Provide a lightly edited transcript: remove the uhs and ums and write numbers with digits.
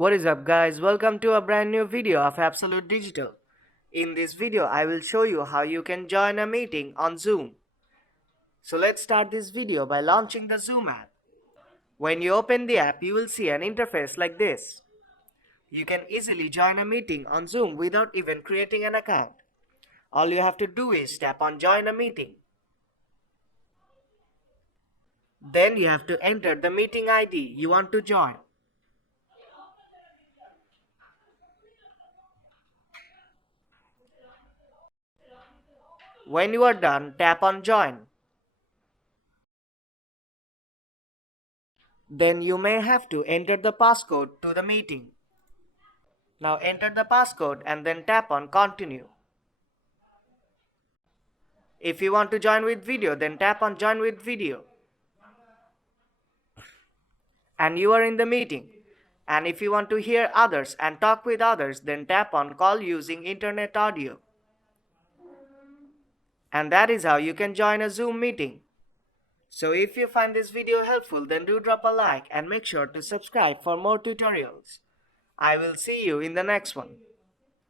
What is up guys, welcome to a brand new video of Absolute Digital. In this video I will show you how you can join a meeting on Zoom. So let's start this video by launching the Zoom app. When you open the app you will see an interface like this. You can easily join a meeting on Zoom without even creating an account. All you have to do is tap on join a meeting. Then you have to enter the meeting ID you want to join. When you are done, tap on join. Then you may have to enter the passcode to the meeting. Now enter the passcode and then tap on continue. If you want to join with video, then tap on join with video. And you are in the meeting. And if you want to hear others and talk with others, then tap on call using internet audio. And that is how you can join a Zoom meeting. So if you find this video helpful, then do drop a like and make sure to subscribe for more tutorials. I will see you in the next one.